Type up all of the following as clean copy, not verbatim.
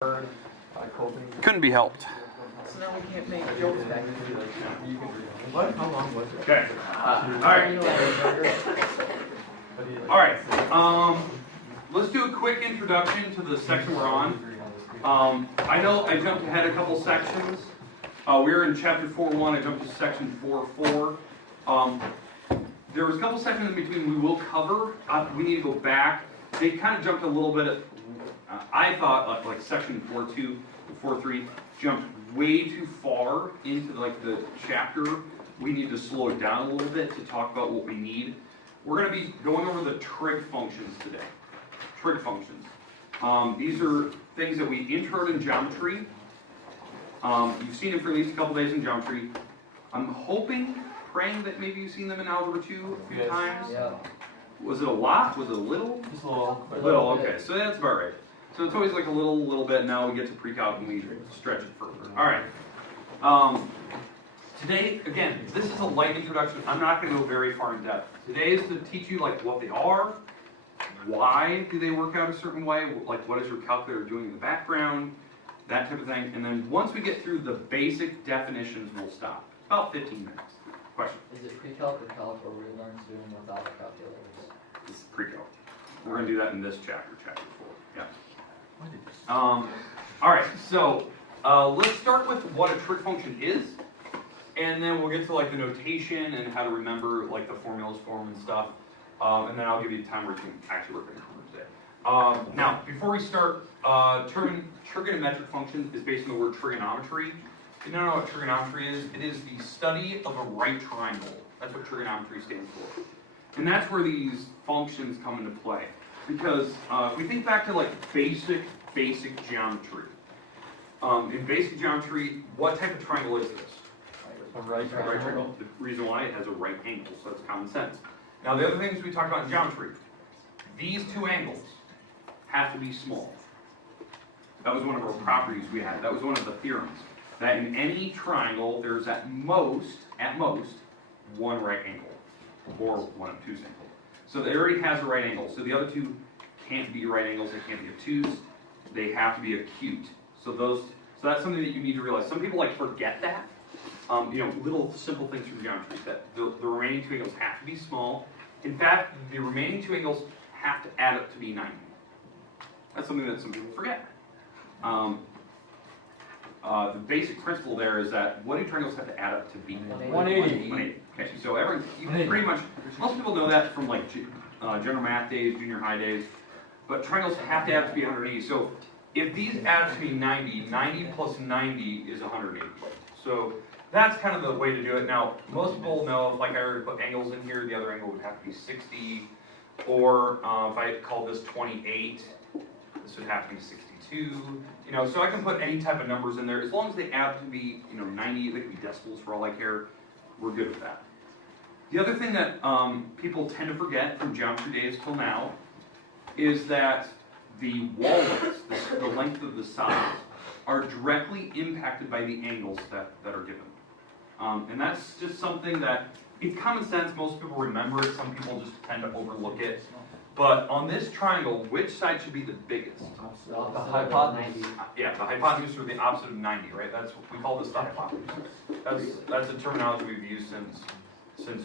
Couldn't be helped. So now we can't make jokes back. What? How long was it? Okay. All right. Let's do a quick introduction to the section we're on. I know I jumped ahead a couple sections. We're in chapter 4.1. I jumped to section 4.4. There was a couple sections in between we will cover. We need to go back. They kind of jumped a little bit. I thought like section 4.2, 4.3 jumped way too far into the chapter. We need to slow it down a little bit to talk about what we need. We're going to be going over the trig functions today. Trig functions. These are things that we introed in geometry. You've seen it for at least a couple days in geometry. I'm praying that maybe you've seen them in algebra 2 a few times. Yeah. Was it a lot? Was it a little? Just a little. Little, okay. So that's about right. So it's always like a little bit. Now we get to pre-calc and we stretch it further. All right. Today, again, this is a light introduction. I'm not going to go very far in depth. Today is to teach you what they are, why do they work out a certain way, what is your calculator doing in the background, that type of thing. And then once we get through the basic definitions, we'll stop. About 15 minutes. Question? Is it pre-calc or calc, or we learn to do them without calculators? This is pre-calc. We're going to do that in this chapter, chapter 4. Yeah. All right, so let's start with what a trig function is, and then we'll get to the notation and how to remember the formulas for them and stuff, and then I'll give you time where you can actually work in today. Now, before we start, trigonometric function is based on the word trigonometry. If you don't know what trigonometry is, it is the study of a right triangle. That's what trigonometry stands for. And that's where these functions come into play. Because if we think back to basic geometry. In basic geometry, what type of triangle is this? A right triangle. The reason why it has a right angle, so that's common sense. Now the other things we talk about in geometry, these two angles have to be small. That was one of our properties we had. That was one of the theorems. That in any triangle, there's at most, one right angle. Or one obtuse angle. So it already has a right angle. So the other two can't be right angles, they can't be obtuse, they have to be acute. So that's something that you need to realize. Some people forget that. Little simple things from geometry, that the remaining two angles have to be small. In fact, the remaining two angles have to add up to be 90. That's something that some people forget. The basic principle there is that what do triangles have to add up to be? 180. 180. Okay, so you pretty much, most people know that from general math days, junior high days, but triangles have to add up to be 180. So if these add up to be 90, 90 plus 90 is 180. So that's kind of the way to do it. Now, most people know, if I already put angles in here, the other angle would have to be 60, or if I call this 28, this would have to be 62. So I can put any type of numbers in there as long as they add to be 90. They could be decimals for all I care. We're good with that. The other thing that people tend to forget from geometry days till now is that the wall lengths, the length of the sides, are directly impacted by the angles that are given. And that's just something that, it's common sense, most people remember it, some people just tend to overlook it. But on this triangle, which side should be the biggest? The hypotenuse. Yeah, the hypotenuse or the opposite of 90, right? That's what we call this the hypotenuse. That's a terminology we've used since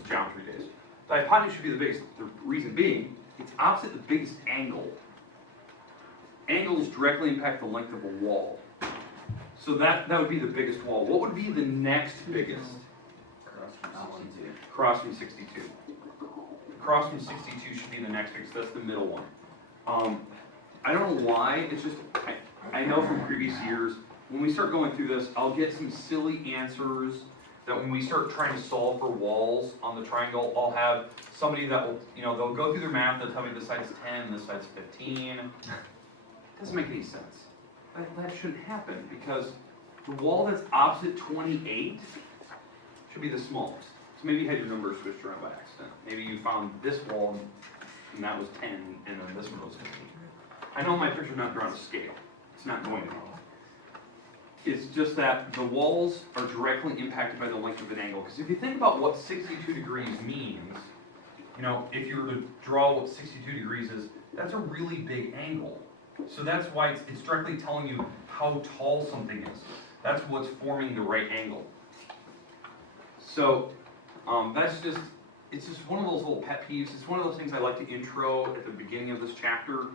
geometry days. The hypotenuse should be the biggest. The reason being, it's opposite the biggest angle. Angles directly impact the length of a wall. So that would be the biggest wall. What would be the next biggest? Cross from 62. Cross from 62 should be the next biggest. That's the middle one. I don't know why. It's just, I know from previous years, when we start going through this, I'll get some silly answers that when we start trying to solve for walls on the triangle, I'll have somebody that will, they'll go through their math, they'll tell me this side's 10, this side's 15. Doesn't make any sense. That shouldn't happen, because the wall that's opposite 28 should be the smallest. So maybe you had your numbers switched around by accident. Maybe you found this wall and that was 10, and then this one was 15. I know my picture's not drawn to scale. It's not going to. It's just that the walls are directly impacted by the length of an angle. Because if you think about what 62 degrees means, if you were to draw what 62 degrees is, that's a really big angle. So that's why it's directly telling you how tall something is. That's what's forming the right angle. So it's just one of those little pet peeves. It's one of those things I like to intro at the beginning of this chapter,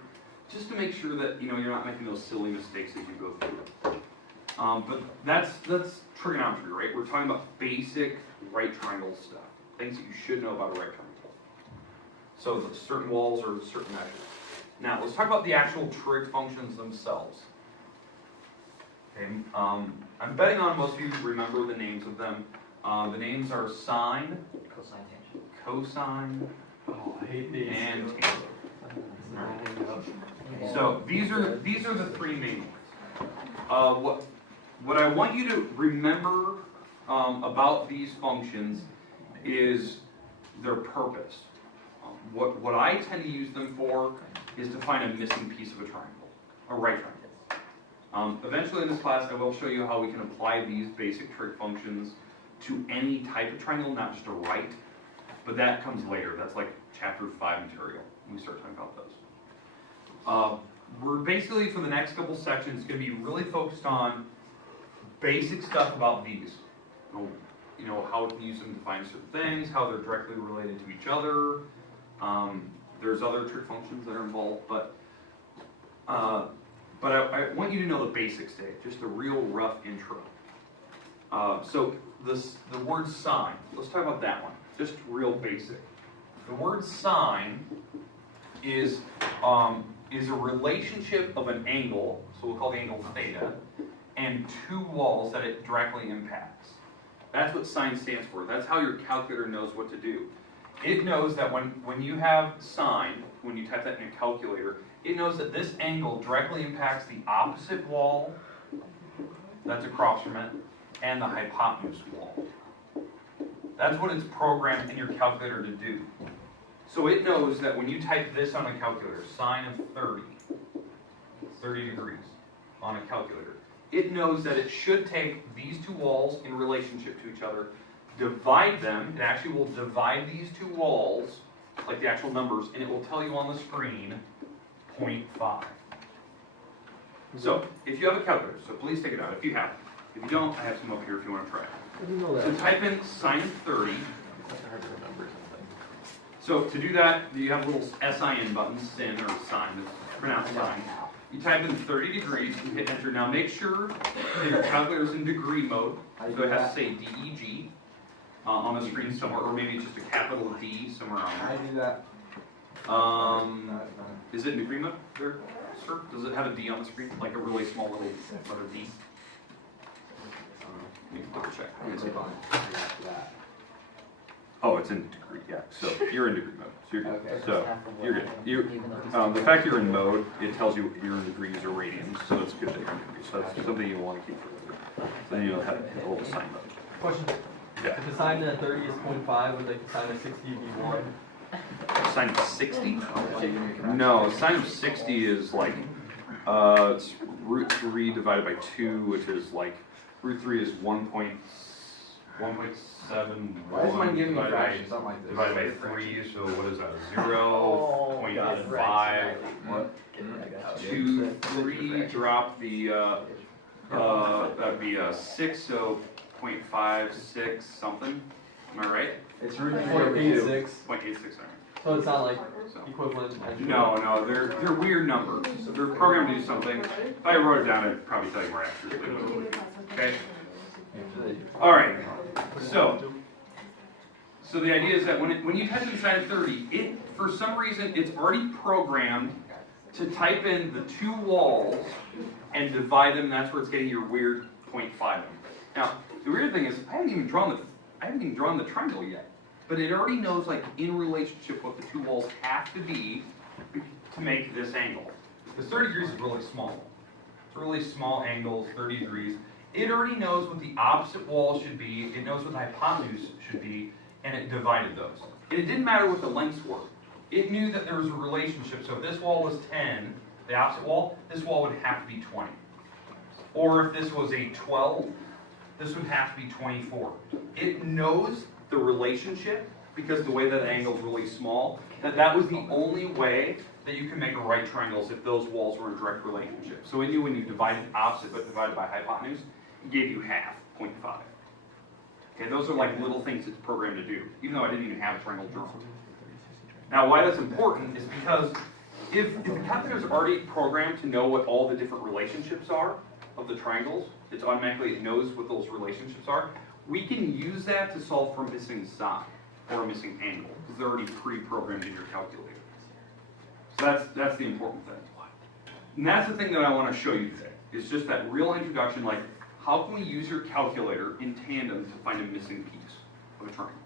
just to make sure that you're not making those silly mistakes as you go through it. But that's trigonometry, right? We're talking about basic right triangle stuff, things that you should know about a right triangle. So certain walls or certain measures. Now let's talk about the actual trig functions themselves. Okay, I'm betting on most of you remember the names of them. The names are sine, Cosine, tangent. cosine, Oh, I hate these. and tangent. So these are the three main ones. What I want you to remember about these functions is their purpose. What I tend to use them for is to find a missing piece of a triangle, a right triangle. Eventually in this class I will show you how we can apply these basic trig functions to any type of triangle, not just a right, but that comes later. That's like chapter 5 material when we start talking about those. We're basically, for the next couple sections, going to be really focused on basic stuff about these. How to use them to find certain things, how they're directly related to each other. There's other trig functions that are involved, but I want you to know the basics today, just a real rough intro. So the word sine, let's talk about that one, just real basic. The word sine is a relationship of an angle, so we'll call the angle theta, and two walls that it directly impacts. That's what sine stands for. That's how your calculator knows what to do. It knows that when you have sine, when you type that in a calculator, it knows that this angle directly impacts the opposite wall that's across from it and the hypotenuse wall. That's what it's programmed in your calculator to do. So it knows that when you type this on a calculator, sine of 30 degrees on a calculator, it knows that it should take these two walls in relationship to each other, divide them, it actually will divide these two walls, like the actual numbers, and it will tell you on the screen 0.5. So, if you have a calculator, so please take it out if you have it. If you don't, I have some up here if you want to try it. So type in sine of 30. So to do that, you have a little SIN button, sin or sine, that's pronounced sine. You type in 30 degrees, you hit enter. Now make sure that your calculator's in degree mode, so it has to say DEG on the screen somewhere, or maybe it's just a capital D somewhere on I there. do that. Is it in degree mode there, sir? Does it have a D on the screen, like a really small little letter D? You can double check. That. Oh, it's in degree, yeah. So you're in degree mode. So you're good. Okay. So you're good. The fact you're in mode, it tells you you're in degrees or radians, so it's good that you're in degrees. So that's something you want to keep for later. So then you'll have a little sign mode. Question. Yeah. If the sine of 30 is 0.5, would like the sine of 60 be 1? Sine of 60? No, sine of 60 is like it's root 3 divided by 2, which is like root 3 is 1.71 Why is mine giving me divided by fractions? Something like this. divided by 3, so what is that? 0.5. What? 2, 3, drop the, that'd be 6, so 0.56 something. Am I right? It's root 3 over 2. 0.86. 0.86, So it's not like So. equivalent. No, they're weird numbers. So they're programmed to do something. If I wrote it down, I'd probably tell you more accurately. Okay? Alright, so the idea is that when you type in sine of 30, for some reason, it's already programmed to type in the two walls and divide them. That's where it's getting your weird 0.5. Now, the weird thing is, I haven't even drawn the triangle yet. But it already knows, like, in relationship what the two walls have to be to make this angle. Because 30 degrees is really small. It's a really small angle, 30 degrees. It already knows what the opposite wall should be, it knows what the hypotenuse should be, and it divided those. And it didn't matter what the lengths were. It knew that there was a relationship, so if this wall was 10, the opposite wall, this wall would have to be 20. Or if this was a 12, this would have to be 24. It knows the relationship, because the way that the angle is really small, that was the only way that you can make a right triangle is if those walls were in direct relationship. So it knew when you divided opposite but divided by hypotenuse, it gave you half, 0.5. Okay, those are like little things it's programmed to do, even though I didn't even have a triangle drawn. Now why that's important is because if the calculator is already programmed to know what all the different relationships are of the triangles, it knows what those relationships are, we can use that to solve for a missing side or a missing angle, because they're already pre-programmed in your calculator. So that's the important thing. And that's the thing that I want to show you today, is just that real introduction, like how can we use your calculator in tandem to find a missing piece of a triangle?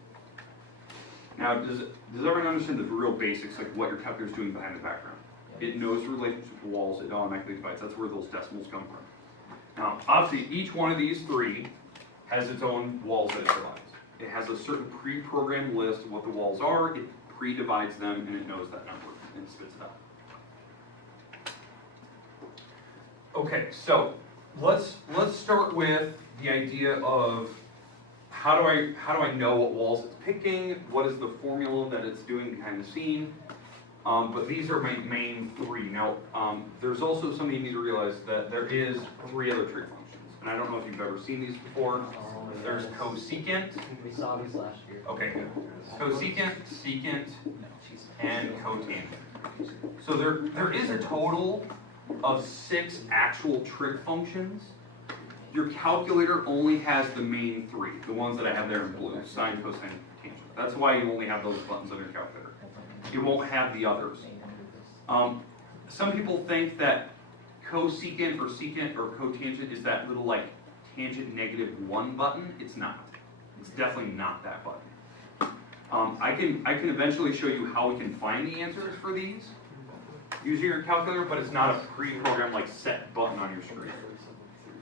Now, does everyone understand the real basics, like what your calculator is doing behind the background? It knows the relationship to walls, it automatically divides. That's where those decimals come from. Now, obviously, each one of these three has its own walls that it divides. It has a certain pre-programmed list of what the walls are, it pre-divides them, and it knows that number, and spits it out. Okay, so let's start with the idea of how do I know what walls it's picking, what is the formula that it's doing behind the scene, but these are my main three. Now, there's also something you need to realize that there is three other trig functions, and I don't know if you've ever seen these before. There's cosecant. We saw these last year. Okay, good. Cosecant, secant, and cotangent. So there is a total of 6 actual trig functions. Your calculator only has the main 3, the ones that I have there in blue, sine, cosine, tangent. That's why you only have those buttons on your calculator. You won't have the others. Some people think that cosecant or secant or cotangent is that little like tangent -1 button. It's not. It's definitely not that button. I can eventually show you how we can find the answers for these using your calculator, but it's not a pre-programmed like set button on your screen.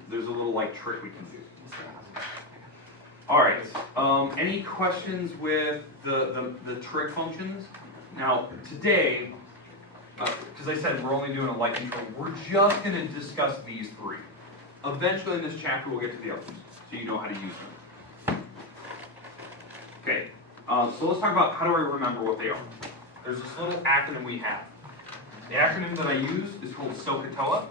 There's a little like trick we can do. All right. Any questions with the trig functions? Now today, because I said we're only doing a light control, we're just going to discuss these 3. Eventually in this chapter we'll get to the others, so you know how to use them. Okay. So let's talk about how do I remember what they are. There's this little acronym we have. The acronym that I use is called SOHCAHTOA.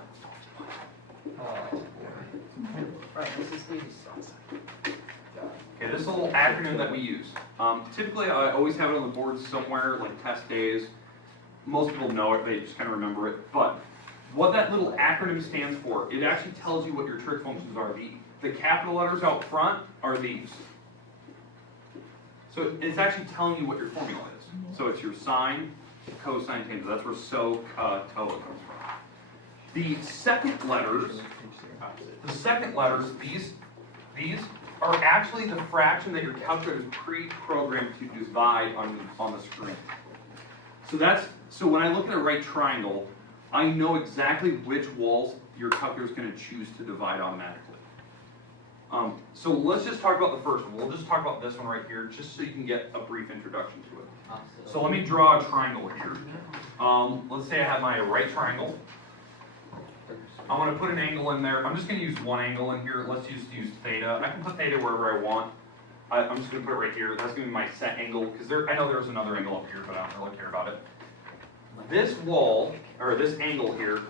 Okay, this is a little acronym that we use. Typically, I always have it on the board somewhere, like test days. Most people know it, they just kind of remember it. But what that little acronym stands for, it actually tells you what your trig functions are. The capital letters out front are these. So it's actually telling you what your formula is. So it's your sine, cosine, tangent. That's where SOHCAHTOA comes from. The second letters, these are actually the fraction that your calculator is pre-programmed to divide on the screen. So when I look at a right triangle, I know exactly which walls your calculator is going to choose to divide automatically. So let's just talk about the first one. We'll just talk about this one right here, just so you can get a brief introduction to it. So let me draw a triangle here. Let's say I have my right triangle. I want to put an angle in there. I'm just going to use one angle in here. Let's just use theta. I can put theta wherever I want. I'm just going to put it right here. That's going to be my set angle, because I know there's another angle up here, but I don't really care about it. This wall, or this angle here,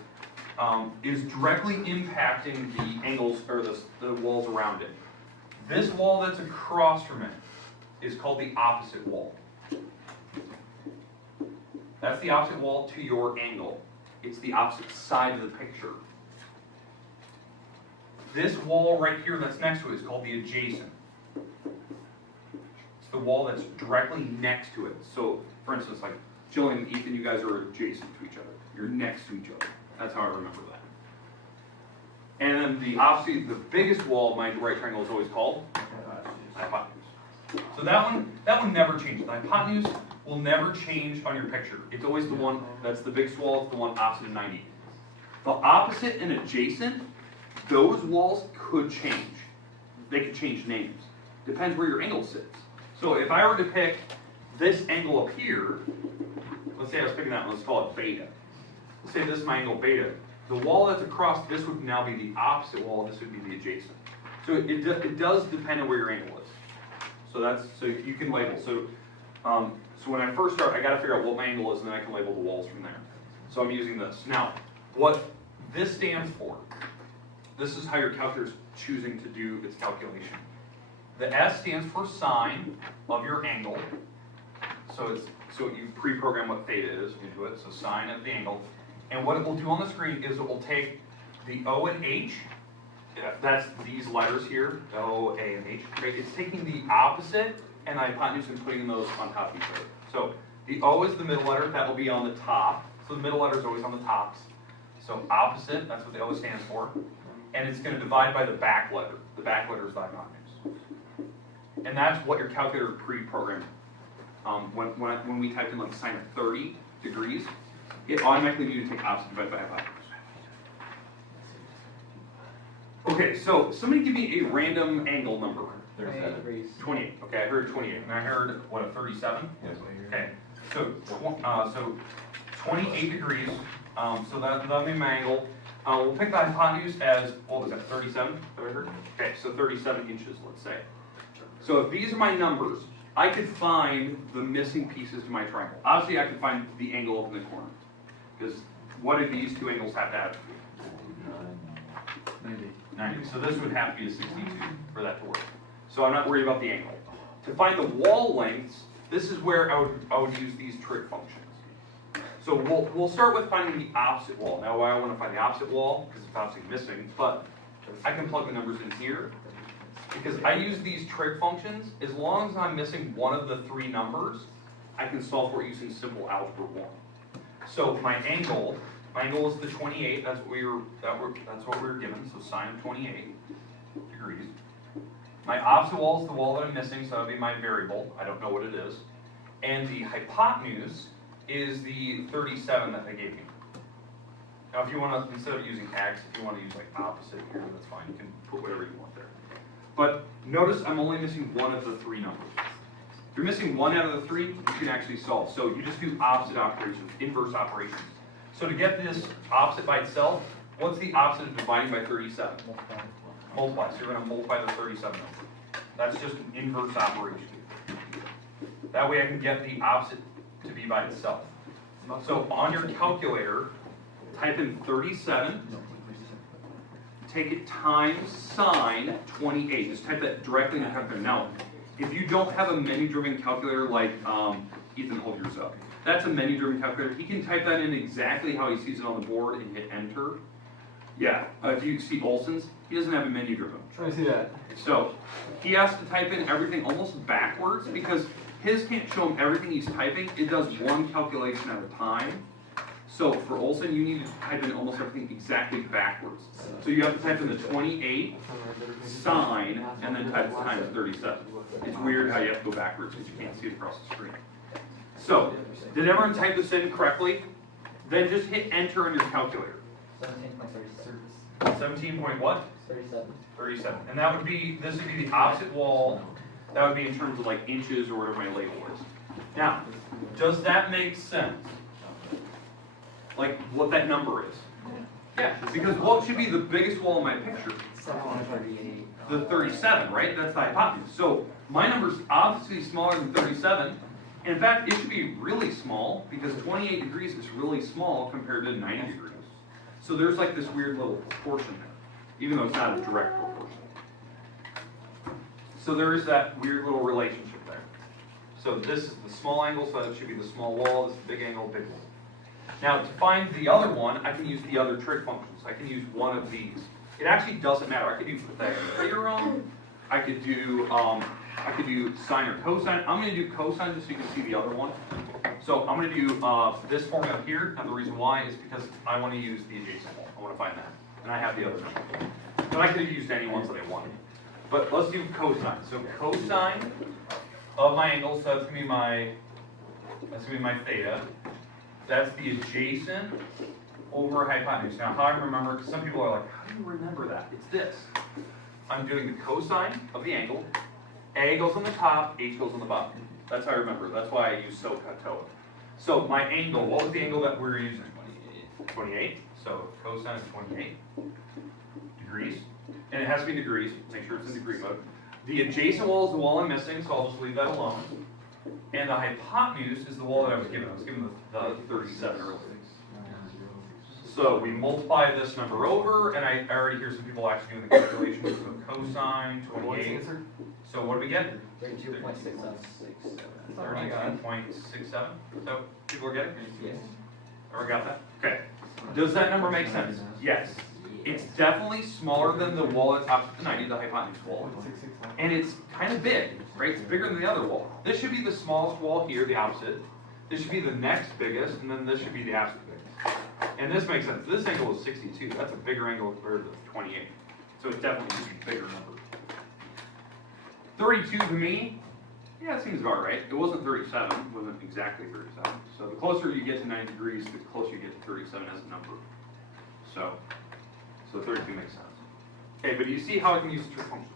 is directly impacting the angles, or the walls around it. This wall that's across from it is called the opposite wall. That's the opposite wall to your angle. It's the opposite side of the picture. This wall right here that's next to it is called the adjacent. It's the wall that's directly next to it. So, for instance, like Jillian and Ethan, you guys are adjacent to each other. You're next to each other. That's how I remember that. And then obviously the biggest wall of my right triangle is always called hypotenuse. So that one never changes. The hypotenuse will never change on your picture. It's always the one that's the biggest wall. It's the one opposite of 90. The opposite and adjacent, those walls could change. They could change names. Depends where your angle sits. So if I were to pick this angle up here, let's say I was picking that one, let's call it beta. Let's say this is my angle beta. The wall that's across this would now be the opposite wall, this would be the adjacent. So it does depend on where your angle is. So you can label. So when I first start, I gotta figure out what my angle is, and then I can label the walls from there. So I'm using this. Now, what this stands for, this is how your calculator's choosing to do its calculation. The S stands for sine of your angle. So you pre-program what theta is into it, so sine of the angle. And what it will do on the screen is it will take the O and H, that's these letters here, O, A, and H, right? It's taking the opposite and the hypotenuse and putting those on top of each other. So the O is the middle letter, that will be on the top. So the middle letter is always on the tops. So opposite, that's what the O stands for. And it's going to divide by the back letter. The back letter is the hypotenuse. And that's what your calculator pre-programmed. When we type in like sine of 30 degrees, it automatically knew to take opposite divided by hypotenuse. Okay, so somebody give me a random angle number. 28 degrees. 28. Okay, I heard 28. And I heard, what, a 37? Yes. Okay, so 28 degrees. So that'll be my angle. We'll pick the hypotenuse as, what was that, 37? That I heard? Okay, so 37 inches, let's say. So if these are my numbers, I could find the missing pieces to my triangle. Obviously, I could find the angle in the corner. Because what do these two angles have to have? 90. So this would have to be a 62 for that to work. So I'm not worried about the angle. To find the wall lengths, this is where I would use these trig functions. So we'll start with finding the opposite wall. Now why I want to find the opposite wall, because it's obviously missing, but I can plug the numbers in here. Because I use these trig functions, as long as I'm missing one of the three numbers, I can solve for it using simple algebra 1. So my angle is the 28, that's what we were given, so sine of 28 degrees. My opposite wall is the wall that I'm missing, so that would be my variable, I don't know what it is. And the hypotenuse is the 37 that they gave me. Now if you want to, instead of using x, if you want to use like opposite here, that's fine, you can put whatever you want there. But notice I'm only missing one of the three numbers. If you're missing one out of the three, you can actually solve. So you just do opposite operations, inverse operations. So to get this opposite by itself, what's the opposite of dividing by 37? Multiply. So you're going to multiply the 37 number. That's just an inverse operation. That way I can get the opposite to be by itself. So on your calculator, type in 37, take it times sine 28. Just type that directly in the calculator. Now, if you don't have a menu-driven calculator like Ethan, hold yours up. That's a menu-driven calculator. He can type that in exactly how he sees it on the board and hit enter. Yeah, if you see Olson's, he doesn't have a menu-driven. I see that. So he has to type in everything almost backwards because his can't show him everything he's typing. It does one calculation at a time. So for Olson, you need to type in almost everything exactly backwards. So you have to type in the 28 sine and then type times 37. It's weird how you have to go backwards because you can't see it across the screen. So, did everyone type this in correctly? Then just hit enter on your calculator. 17.37. 17 point what? 37. 37. And that would be, this would be the opposite wall. That would be in terms of like inches or whatever my label is. Now, does that make sense? Like what that number is? Yeah, because what should be the biggest wall in my picture? 738. The 37, right? That's the hypotenuse. So my number's obviously smaller than 37. In fact, it should be really small because 28 degrees is really small compared to 90 degrees. So there's like this weird little proportion there, even though it's not a direct proportion. So there is that weird little relationship there. So this is the small angle, so that should be the small wall. This is the big angle, big wall. Now to find the other one, I can use the other trig functions. I can use one of these. It actually doesn't matter. I could do Pythagorean. I could do sine or cosine. I'm going to do cosine just so you can see the other one. So I'm going to do this formula here, and the reason why is because I want to use the adjacent wall. I want to find that, and I have the other one. But I could have used any ones that I wanted. But let's do cosine. So cosine of my angle, so that's going to be my theta. That's the adjacent over hypotenuse. Now, how I remember, because some people are like, how do you remember that? It's this. I'm doing the cosine of the angle. A goes on the top, H goes on the bottom. That's how I remember. That's why I use SOHCAHTOA. So my angle, what was the angle that we were using? 28. So cosine of 28 degrees. And it has to be degrees. Make sure it's in degree mode. The adjacent wall is the wall I'm missing, so I'll just leave that alone. And the hypotenuse is the wall that I was given. I was given the 37 earlier. So we multiply this number over, and I already hear some people actually doing the calculations. So cosine 28. So what do we get? 32.67. 32.67. So people are getting? Yes. Everyone got that? Okay. Does that number make sense? Yes. It's definitely smaller than the wall that's opposite the 90, the hypotenuse wall. And it's kind of big, right? It's bigger than the other wall. This should be the smallest wall here, the opposite. This should be the next biggest, and then this should be the absolute biggest. And this makes sense. This angle is 62. That's a bigger angle compared to 28. So it definitely should be a bigger number. 32 to me, yeah, it seems about right. It wasn't 37. It wasn't exactly 37. So the closer you get to 90 degrees, the closer you get to 37 as a number. So 32 makes sense. Okay, but you see how I can use trig functions.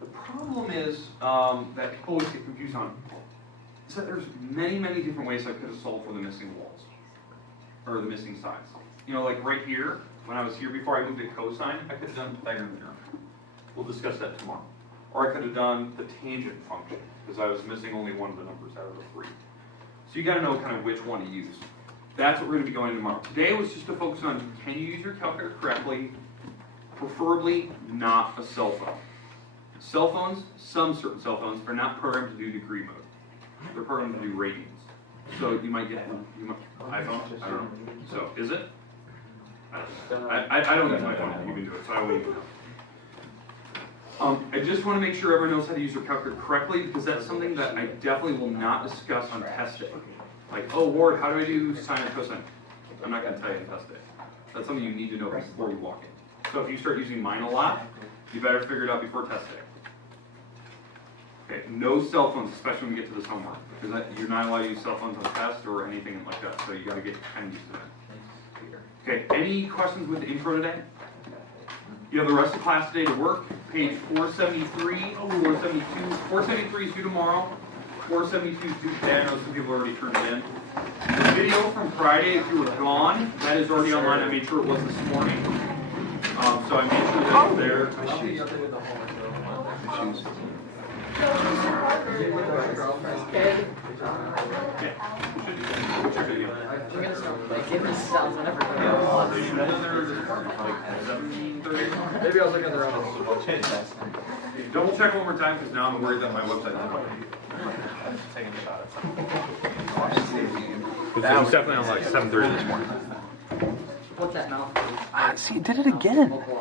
The problem is that people always get confused on is that there's many, many different ways I could have solved for the missing walls or the missing sides. You know, like right here, when I was here before I moved to cosine, I could have done Pythagorean theorem. We'll discuss that tomorrow. Or I could have done the tangent function because I was missing only one of the numbers out of the three. So you got to know kind of which one to use. That's what we're going to be going tomorrow. Today was just to focus on can you use your calculator correctly, preferably not a cell phone. Cell phones, some certain cell phones, are not programmed to do degree mode. They're programmed to do radians. So you might get iPhone? I don't know. So is it? I don't use my phone. You can do it, so I will even know. I just want to make sure everyone knows how to use your calculator correctly because that's something that I definitely will not discuss on test day. Like, oh, Ward, how do I do sine and cosine? I'm not going to tell you on test day. That's something you need to know before you walk in. So if you start using mine a lot, you better figure it out before test day. Okay, no cell phones, especially when we get to this homework, because you're not allowed to use cell phones on test or anything like that, so you got to get kind of used to that. Okay, any questions with the intro today? You have the rest of class today to work. Page 473, 472, 473 is due tomorrow. 472 is due today. I know some people already turned it in. The video from Friday, if you were gone, that is already online. I made sure it was this morning. So I made sure that it's there. I'll be up with the homework though. Okay. What's your video? We're gonna start like giving sounds and everything. Maybe I was looking at the wrong one. Double check one more time because now I'm worried that my website is It was definitely on like 7:30 this morning. What's that mouth? See, you did it again.